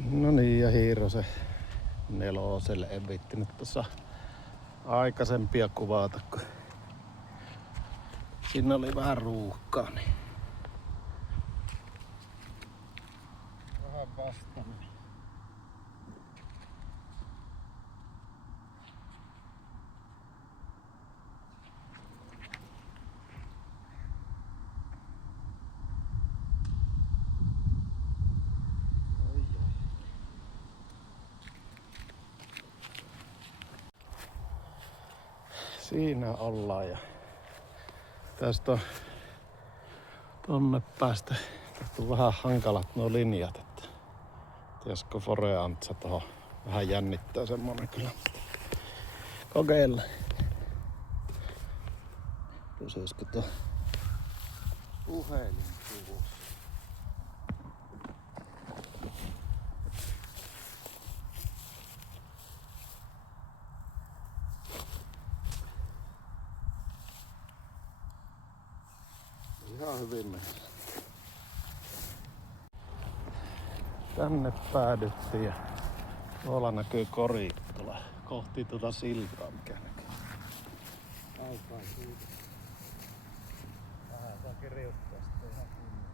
No niin, ja Hiirosen neloselle en viittinyt tuossa aikaisempia kuvata, kun siinä oli vähän ruuhkaa. Niin vähän vastaan. Siinä ollaan ja tästä on tonne päästä. Tästä on vähän hankalat nuo linjat, että tiesikö Fore Antsa tohon vähän jännittää semmonen kyllä. Kokeilla. Pysyisikö tuo puhelin kuvussa? Ihan hyvin mennä. Tänne päädyttiin ja tuolla näkyy Korikkola kohti tuota siltaa, mikä näkyy. Alkaa siitä. Vähän saa kirjoittaa sitten ihan kunnolla.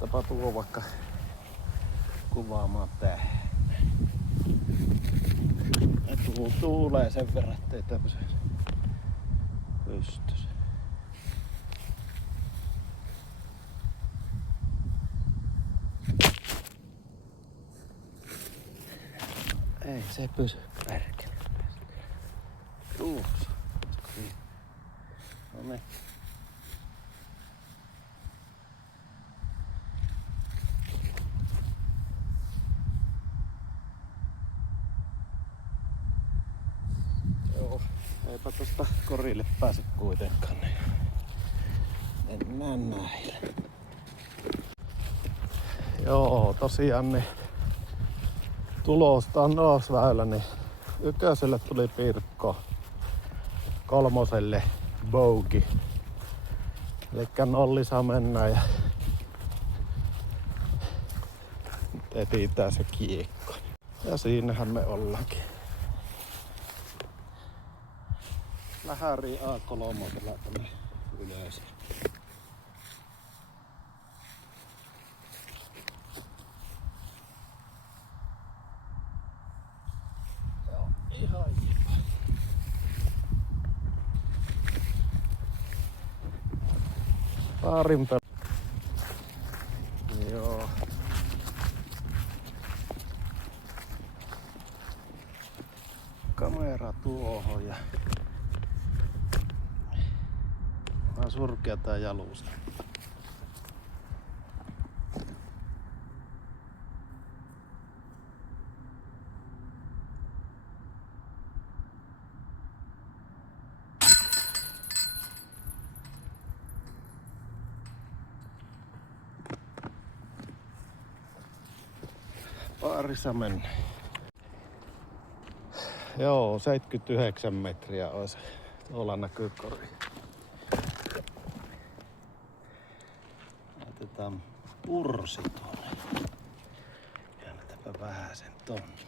Tapa tuo vaikka kuvaamaan tähän. Ja tuulee sen verran, ettei tämmösen pystyisi. Ei se pysy, perkele. Tuossa. No niin. Joo, eipä tosta korille pääse kuitenkaan. Mennään näillä. Joo, tosiaan niin tulosta on Noosväylä, niin ykköselle tuli Pirkko, kolmoselle bogey. Elikkä nolli saa mennä ja etsitään se kiekko. Ja siinähän me ollaankin. Lähäri A3 tänne ylös. Joo, ihan jipa. Paarin päällä. Joo. Kamera tuohon ja vähän surkea tää jalusta. Paarissa mennään. Joo, 79 metriä olisi. Tuolla näkyy kori. Laitetaan pursi tuonne. Käännetäänpä vähän sen tonne.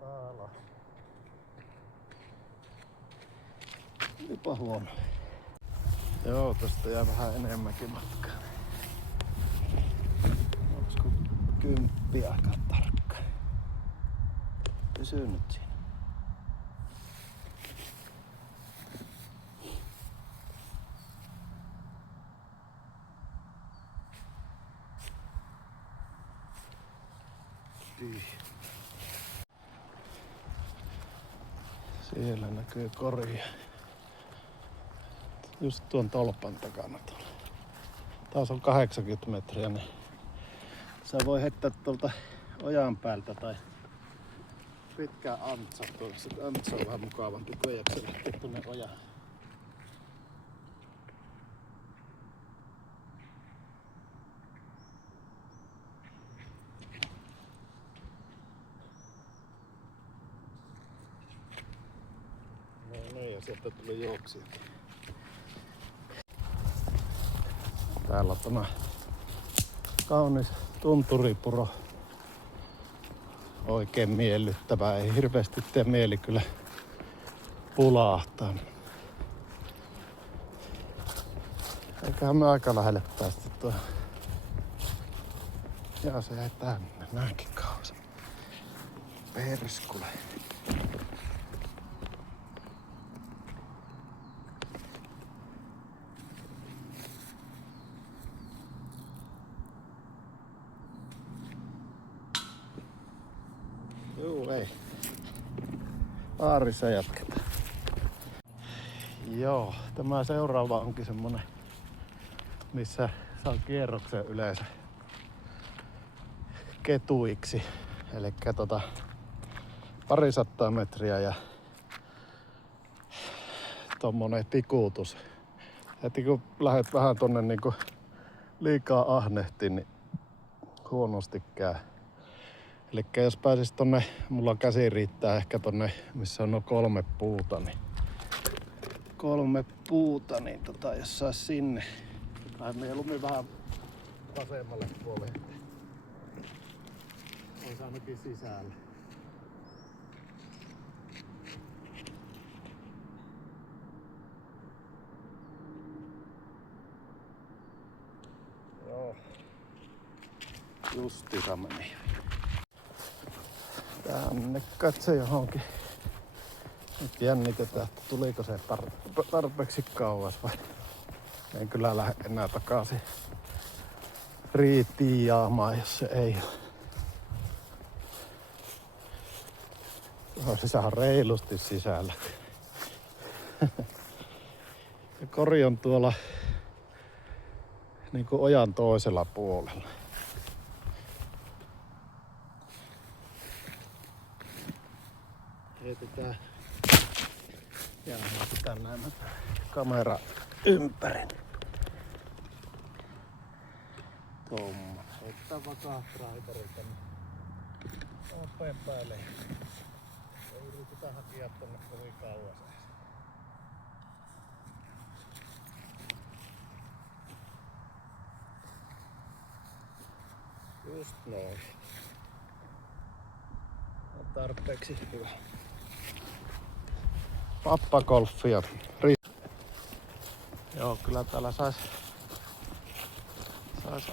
Täällä. Jopa huono. Joo, tästä jää vähän enemmänkin matkaa. Onko 10 aika tarkka? Pysy nyt siinä. Siellä näkyy koria. Just tuon tolpan takana tuolla. Taas on 80 metriä, niin sä voi heittää tuolta ojan päältä tai pitkään Antsa tuossa. Antsa on vähän mukavampi, kun ei jaksa lähteä tuonne ojaan. sieltä tuli juoksija. Täällä on tämä kaunis tunturipuro. Oikein miellyttävää. Ei hirveästi tee mieli kyllä pulahtaa. Eiköhän me aika lähelle päästä tuohon. Ja se ei tänne näinkin kauas. Perskule. Juu, ei. Aarissa jatketaan. Joo, tämä seuraava onkin semmonen, missä saa kierroksen yleensä ketuiksi. Elikkä parisataa metriä ja tommonen tikutus. Heti kun lähdet vähän tonne niinku liikaa ahnehtiin, niin huonosti käy. Elikkä jos pääsis tonne, mulla käsi riittää ehkä tonne, missä on 3 puuta, niin 3 puuta, niin jos sais sinne. Tai mieluummin vähän vasemmalle puolelle. On ainakin sisällä. Joo. Justiinsa meni. Tänne katse johonkin. Nyt jännitetään, että tuliko se tarpeeksi kauas vai en kyllä lähde enää takaisin riitiaamaan, jos se ei ole. Se saa reilusti sisällä. Ja kori on tuolla niin kuin ojan toisella puolella. Heitetään ja heitetään näin kamera ympäri. Tommonen. Heitetään vakaa raiparilta nopean päälle. Ei yritetä hakea tonne kovin kauas. Just noin. On tarpeeksi hyvä. Pappagolfia. Joo, kyllä täällä sais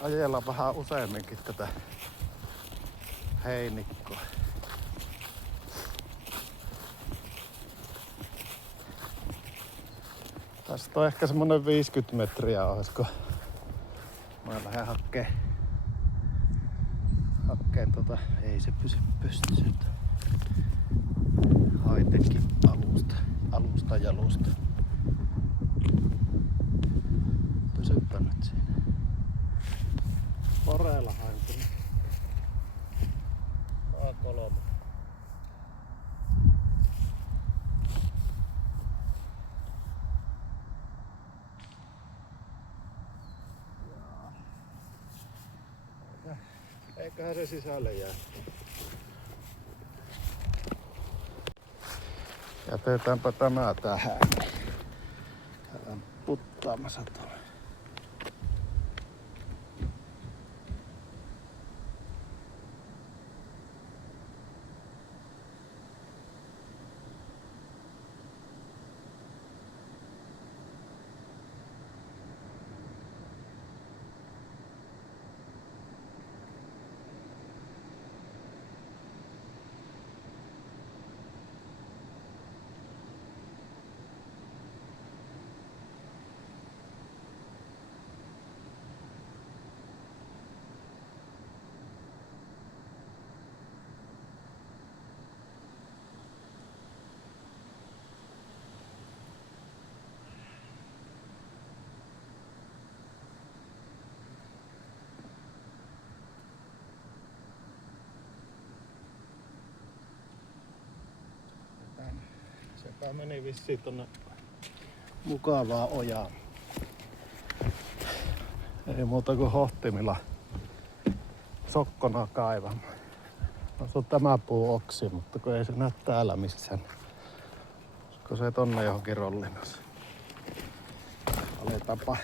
ajella vähän useamminkin tätä heinikkoa. Tästä on ehkä semmonen 50 metriä olisiko. Mä lähden hakkeen ei se pysy pystyssä. Haitekin alusta jalusta. Pysyppä nyt siinä. Poreella hain A3. Eiköhän se sisälle jää. Jätetäänpä tämä tähän. Käydään puttaamassa tuolla. Sepä meni vissiin tonne mukavaa ojaa. Ei muuta kuin hohtimilla sokkona kaivamaan. No, se on tämä puu oksi, mutta kun ei se näy täällä missään. Olisiko se tonne johonkin rollimassa? Aletaanpa.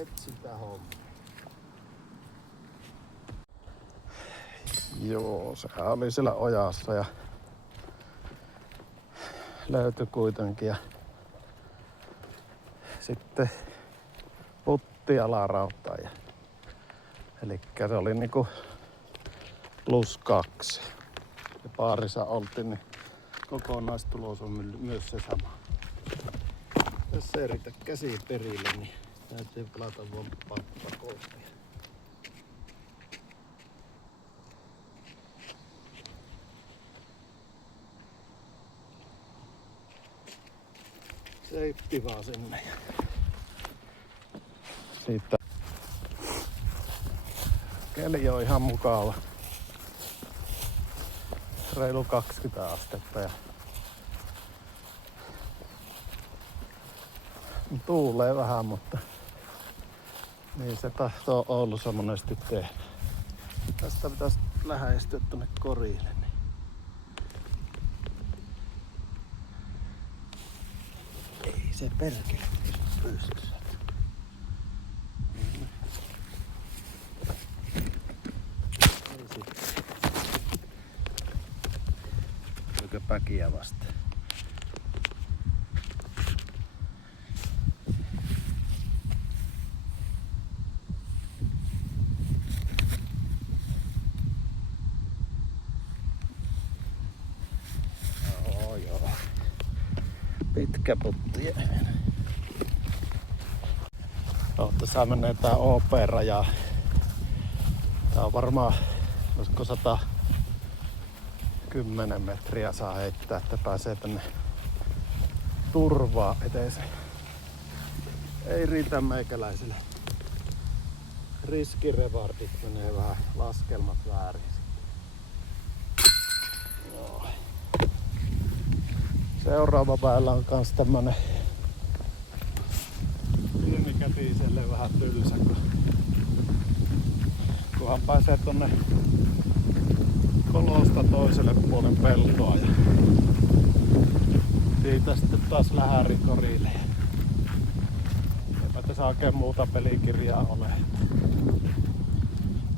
Etsitä homma. Joo, sehän oli siellä ojassa ja löytyi kuitenkin. Ja sitten putti alarautaan. Elikkä se oli niinku +2. Ja baarissa oltiin, niin kokonaistulos on myös se sama. Jos ei riitä käsi perille, niin täytyy pelata pakolta. Seitti vaan sinne. Siitä. Keli on ihan mukava. Reilu 20 astetta ja tuulee vähän, mutta niin se tahtoo Oulussa monesti tehdä. Tästä pitäisi lähestyä tonne korille. Niin. Ei se perkele pystyssä. Ei sit. Lykä päkiä vastaan. Pitkä putti. No, tässä menee tää OP-raja. Tää on varmaan, olisiko 110 metriä saa heittää, että pääsee tänne turvaa eteeseen. Ei riitä meikäläisille. Riskirevardit menee vähän laskelmat väärin. Seuraava päällä on kans tämmönen ilmikätiselle vähän tylsä, kunhan pääsee tonne kolosta toiselle puolen peltoa ja siitä sitten taas lähärikorille. Eipä tässä oikein muuta pelikirjaa ole.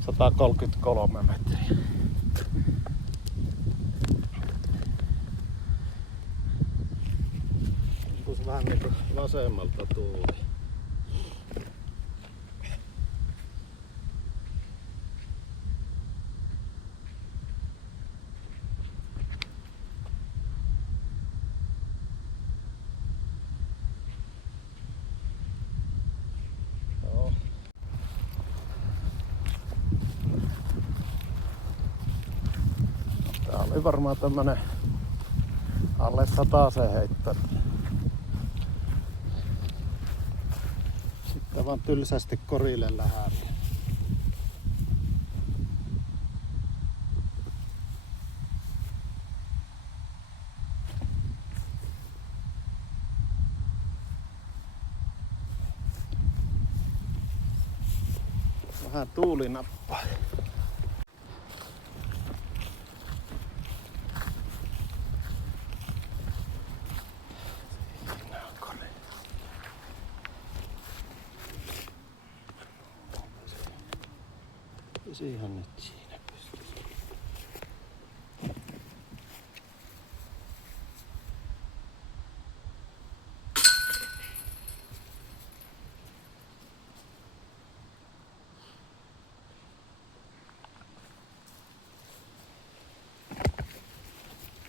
133 metriä. Vähän niinku vasemmalta tuuli. Joo. Tää oli varmaan tämmönen alle 100 heitto. Sitten vaan tylsästi korille lähäriä. Vähän tuulinappaa. Siihen nyt siinä pystyy.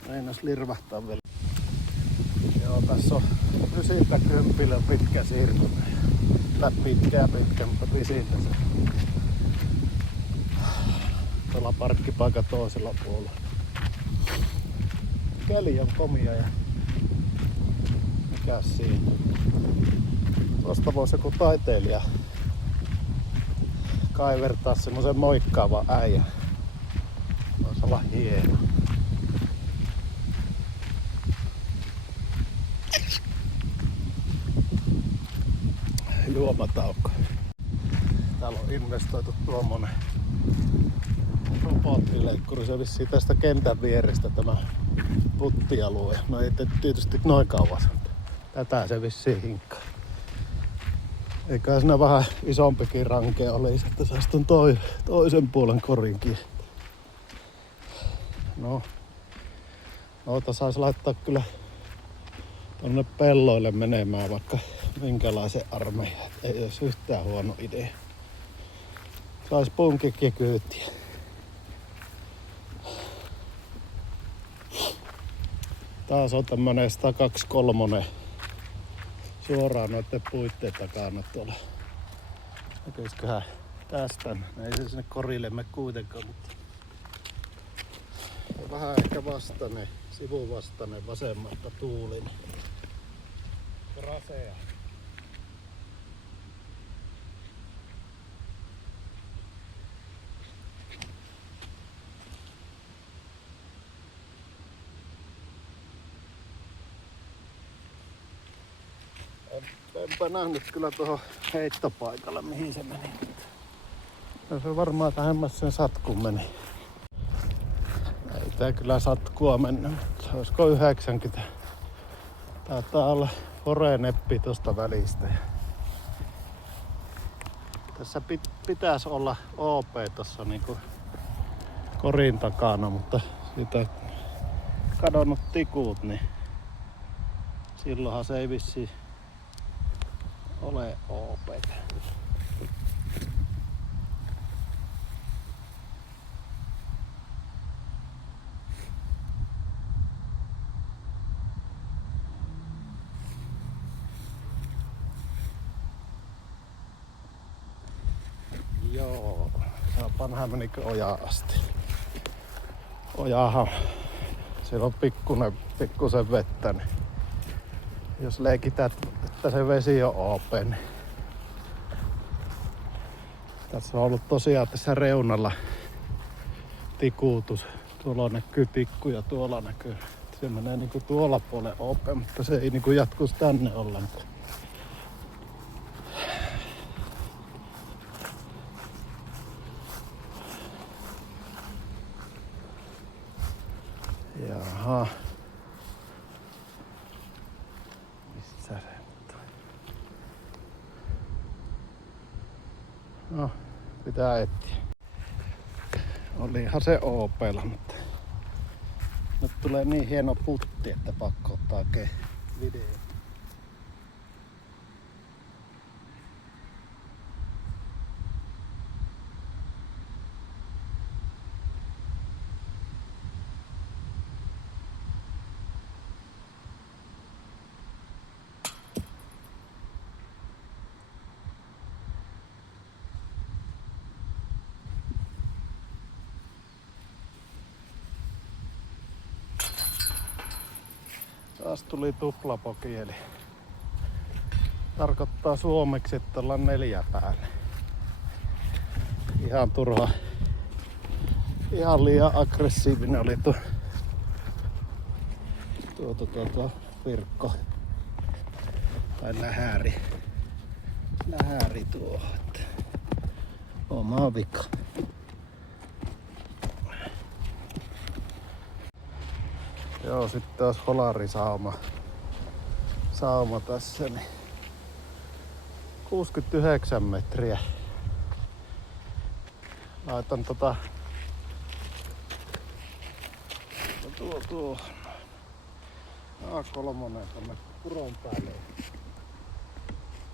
Meinas lirvahtaa vielä. Joo, tässä on 9-10 pitkä siirtymä. Pitkä, mutta pisintä se. Tuolla parkkipaikan toisella puolella. Keli on komia ja mikäs siinä. Tuosta voisi joku taiteilija kaivertaa semmosen moikkaava äijä. Voisi olla hieno. Juomatauko. Täällä on investoitu tuommoinen robotille puttileikkuri. Se vissiin tästä kentän vierestä tämä puttialue. No ei tietysti noin kauas. Tätä se vissiin hinkkaa. Eikä siinä vähän isompikin ranke olisi, että saisi ton toisen puolen korinkin. No, noita saisi laittaa kyllä tonne pelloille menemään vaikka minkälaisen armeijan. Ei olisi yhtään huono idea. Sais punkikki kyytiä. Taas on tämmönen 123 suoraan noiden puitteen takana tuolla. Näkyisiköhän tästä? Ei se sinne korille mene kuitenkaan, mutta vähän ehkä vastainen, sivuvastainen vasemmalta tuulin. Rasea. Enpä nähnyt kyllä tuohon heittopaikalle, mihin se meni. Se varmaan lähemmäs sen satkun meni. Ei tää kyllä satkua mennä, mutta olisiko 90? Taitaa olla foreneppi tosta välistä. Tässä pitäisi olla OP tossa niinku korin takana, mutta siitä kadonnut tikut, niin silloinhan se ei vissiin ole OP. Joo, saapaanhan menikö ojaa asti. Ojahan, siellä on pikkusen vettä, niin jos leikitään, että se vesi on OP, niin tässä on ollut tosiaan tässä reunalla tikuutus. Tuolla näkyy tikku ja tuolla näkyy. Se menee niinku tuolla puolelle OP, mutta se ei niinku jatkuisi tänne ollenkaan. Jaha. Missä se nyt on? No, pitää etsiä. Olihan se OP:lla, mutta nyt tulee niin hieno putti, että pakko ottaa video. Taas tuli tuplapoki, eli tarkoittaa suomeksi, että ollaan 4 päällä. Ihan turha, ihan liian aggressiivinen oli tuo virkko tai lähäri tuo. Oma vika. Joo, sitten taas holarisauma tässä, niin 69 metriä. Laitan tuo A3 tonne puron päälle.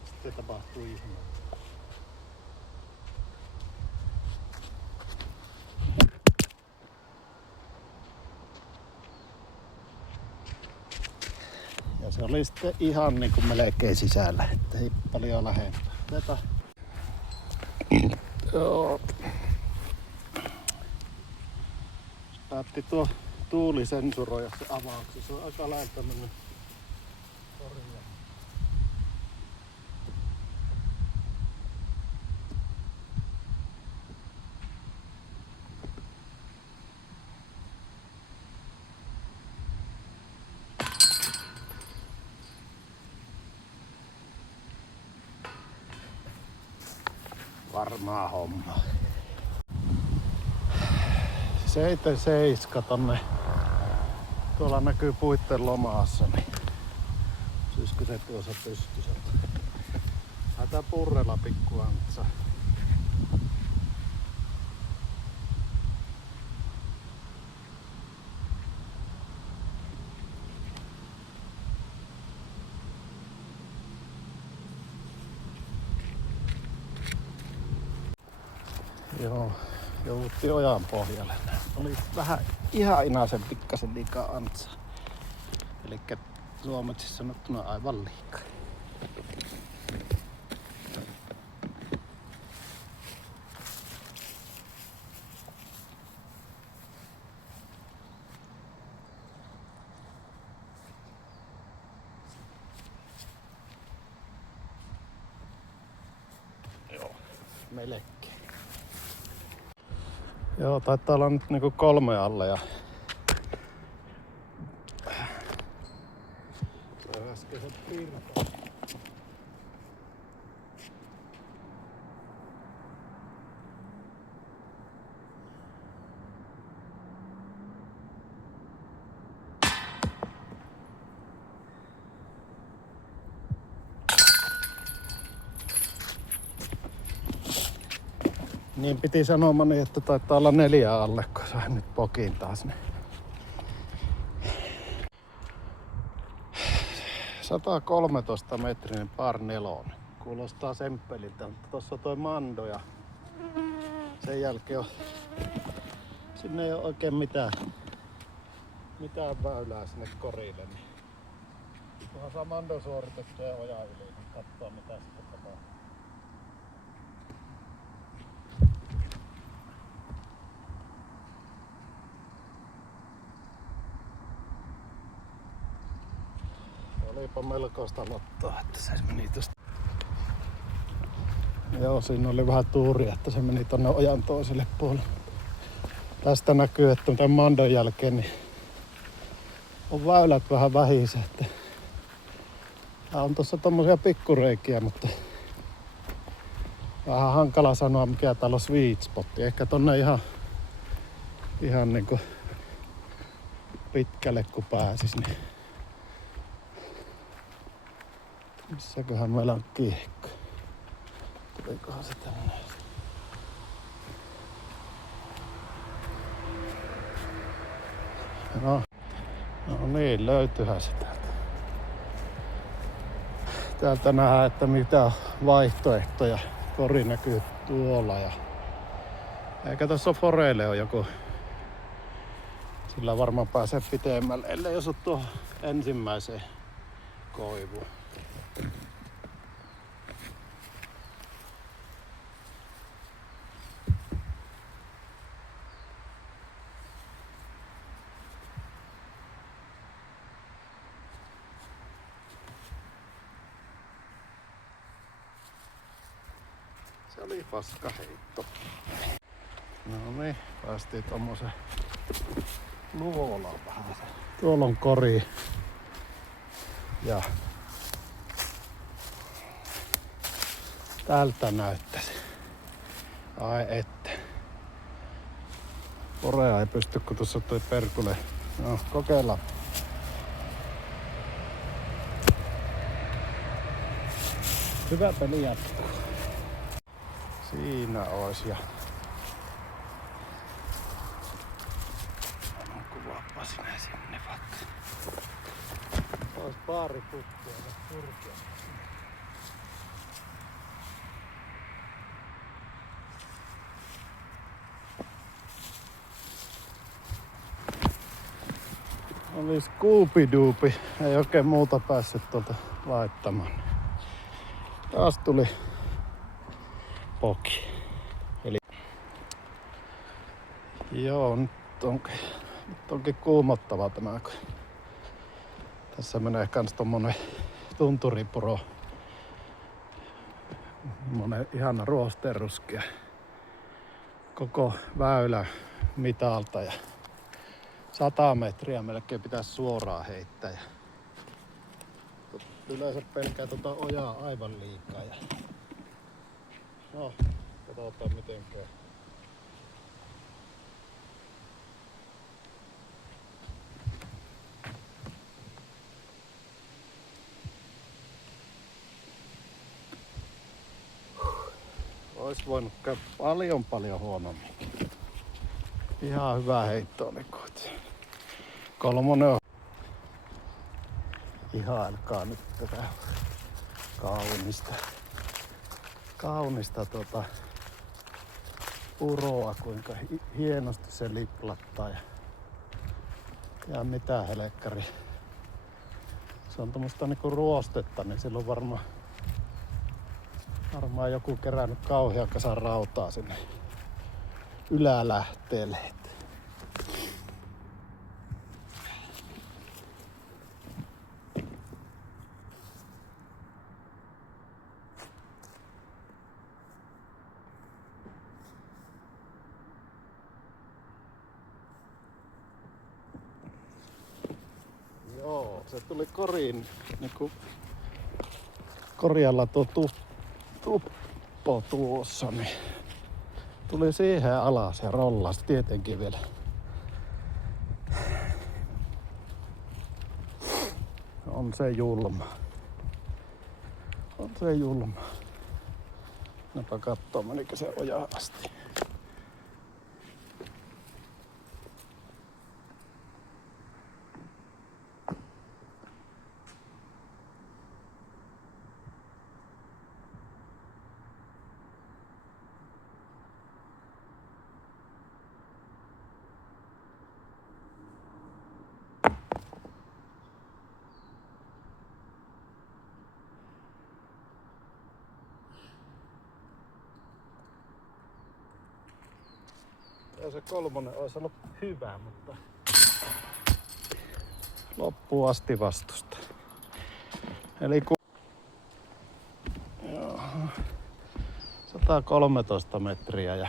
Sitten tapahtuu ihme. Ja se oli sitten ihan niinku melkein sisällä, että ei paljon lähempää. Joo. Päätti tuo tuuli sensuroida se avauksen. Se on aika lailla tämmönen korjaa. Varmaa homma. 7 tonne. Tuolla näkyy puitten lomaassa, niin syiskö se tuossa pystyssä? Tää Purrela pikku Antsa. Joo, jouduttiin ojan pohjalle. Oli vähän ihan inasen pikkasen liikaa Antsa. Elikkä suomeksi sanottuna aivan liikaa. Joo, melkein. Joo, taitaa olla nyt niinku 3 alle ja äskeiset pirta. Niin piti sanomani, että taitaa olla 4 alle, kun sain nyt pokin taas. 113 metrinen par 4. Kuulostaa semppeliltä, mutta tossa on toi Mando ja sen jälkeen sinne ei ole oikein mitään väylää sinne korille. Niin kunhan saa Mando suoritettua ja oja yli, niin katsoo mitä sitten tapahtuu. Olipa melkoista lottoa, että se meni tosta. Joo, siinä oli vähän tuuria, että se meni tonne ojan toiselle puolelle. Tästä näkyy, että tämän Mandon jälkeen niin on väylät vähän vähiset. Tää on tossa tommosia pikkureikiä, mutta vähän hankala sanoa mikä täällä on sweet spotti. Ehkä tonne ihan niinku pitkälle kun pääsis. Niin missäköhän meillä on kiihko? Tulikohan se tänne? No niin, löytyyhän se täältä. Täältä nähdään, että mitä vaihtoehtoja. Kori näkyy tuolla ja eikä tässä foreille on joku. Sillä varmaan pääsee pitemmälle, ellei jos on tuohon ensimmäiseen koivuun. Se oli paskaheitto. No niin, päästiin tommosen luolaan vähän. Tuolla on kori. Ja tältä näyttäisi. Ai että. Porea ei pysty, kun tuossa toi perkule. No, kokeillaan. Hyvä peli jatkuu. Siinä ois ja kuvaappa sinä sinne vaikka. Ois pari puttia ja purkia. Oli Scooby-Doopi, ei oikein muuta päässyt tuolta laittamaan. Taas tuli poki. Eli joo, nyt onkin kuumottava tämä. Tässä menee kans tommonen tunturipuro. Monen ihana ruosteruski ja koko väylä mitalta ja 100 metriä melkein pitäisi suoraan heittää. Ja yleensä pelkää tuota ojaa aivan liikaa. Ja no, katsotaan miten käy. Ois voinut käydä paljon huonomminkin. Ihan hyvä heitto oli kuitenkin. 3 on. Ihailkaa nyt tätä kaunista uroa, kuinka hienosti se liplattaa ja mitä helkkari. Se on tommoista niinku ruostetta, niin silloin varmaan joku kerännyt kauhean kasan rautaa sinne ylälähteelle. Joo, se tuli koriin niinku korjalla tuo tuppo tuossa, niin tuli siihen alas ja rollasi tietenkin vielä. On se julma. Näpä kattoo, menikö se ojaan asti. Se 3 olisi ollut hyvä, mutta loppuun asti vastusta. Eli 113 metriä ja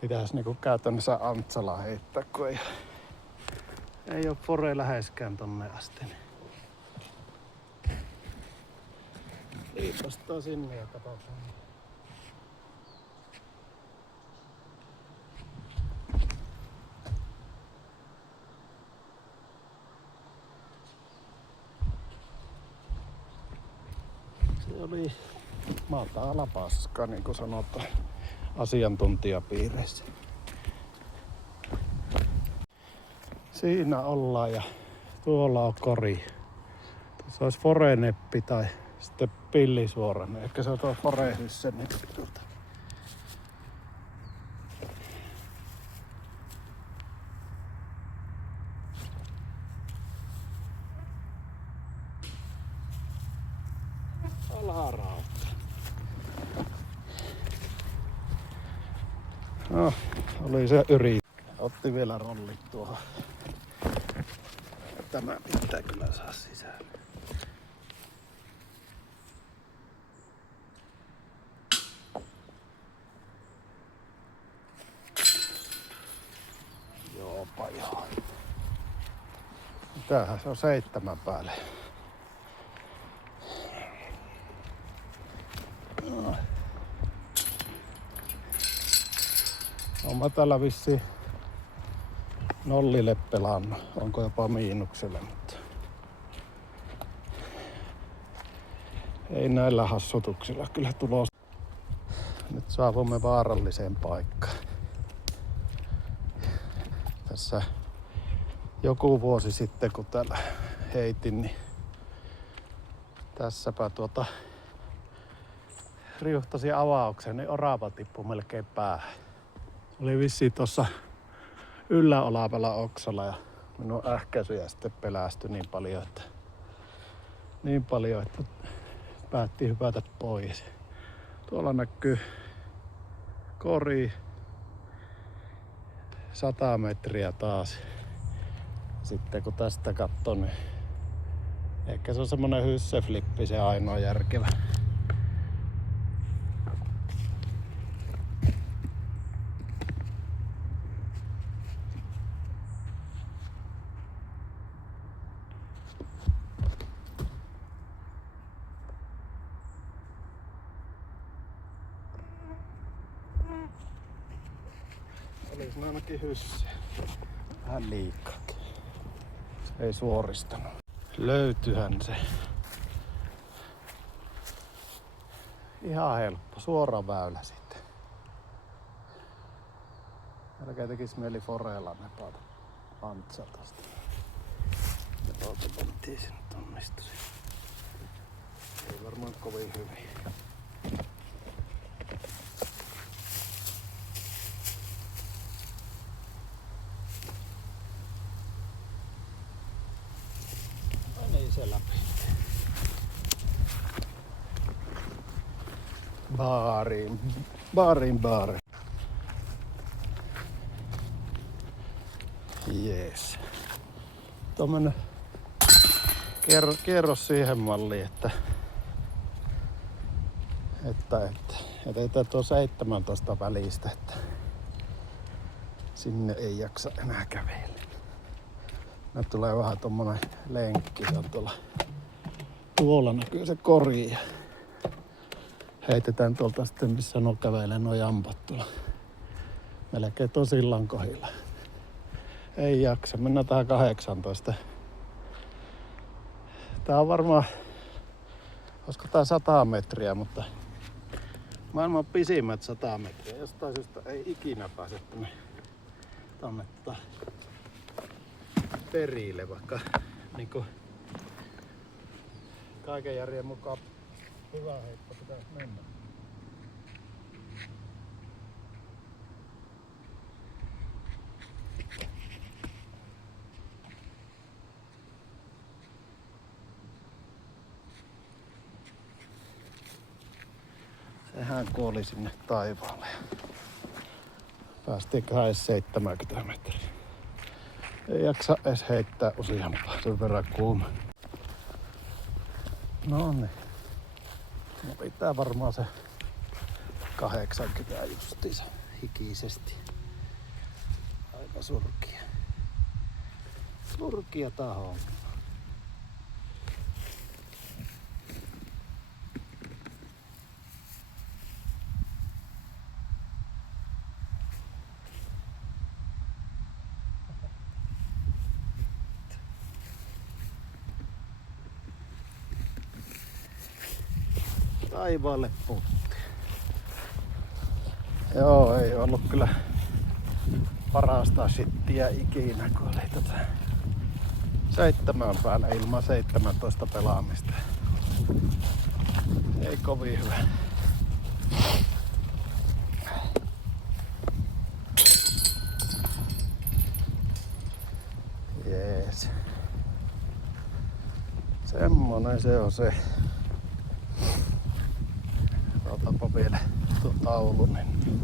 pitäisi niinku käytännössä Antsala heittää, kun ei ole fore läheskään tonne asti. Liipastaa sinne ja katsotaan. Se oli matala paska, niin kuin sanotaan asiantuntijapiireissä. Siinä ollaan ja tuolla on kori. Tuossa olisi foreneppi tai sitten pillisuorainen. Ehkä se on tuo forehysse nyt tuolta. Alarauta. No, oli se otti vielä rollit tuohon. Tämä pitää kyllä saa sisään. Joopa joo. Mitähän se on 7 päälle. Olen mä täällä vissiin nollille pelannut. Onko jopa miinukselle, mutta ei näillä hassutuksilla kyllä tulos. Nyt saavumme vaaralliseen paikkaan. Tässä joku vuosi sitten, kun täällä heitin, niin tässäpä riuhtasi avauksen, niin orava tippui melkein päähän. Oli vissiin tuossa yläolapella oksalla ja minun ähkäisyjä sitten pelästyi niin paljon, että päätti hypätä pois. Tuolla näkyy kori 100 metriä taas. Sitten kun tästä katsoo, niin ehkä se on semmonen hysseflippi se ainoa järkevä. Olisi ainakin hyssiä. Vähän liikaakin. Se ei suoristanut. Löytyyhän se. Ihan helppo, suora väylä sitten. Melkein tekis mieli foreella nepata Antsalta sitä. Ja tuolta mentiin sinne onnistuisi. Ei varmaan kovin hyvin. Meni se läpi. Baariin. Jees. Tuommoinen kierros siihen malliin, että tuo 17 välistä, että sinne ei jaksa enää kävellä. Nyt tulee vähän tommonen lenkki, se on tuolla näkyy se kori ja heitetään tuolta sitten missä kävelee nuo jampat tuolla. Melkein tuon sillan kohdilla. Ei jaksa, mennään tähän 18. Tää on varmaan, olisiko tää 100 metriä, mutta maailman pisimmät 100 metriä. Jostain syystä ei ikinä pääse tonne perille, vaikka niinku kaiken järjen mukaan hyvä heitto pitäisi mennä. Sehän kuoli sinne taivaalle. Päästiinköhän edes 70 metriä. Ei jaksa edes heittää useampaa, sen verran kuuma. No niin. No pitää varmaan se 80 justiinsa hikisesti. Aika surkia. Surkia taho. Taivaalle putti. Joo, ei ollut kyllä parasta shittiä ikinä, kun oli 7 päällä ilman 17 pelaamista. Ei kovin hyvä. Jees. Semmonen se on se. Otapa vielä tuo taulu, niin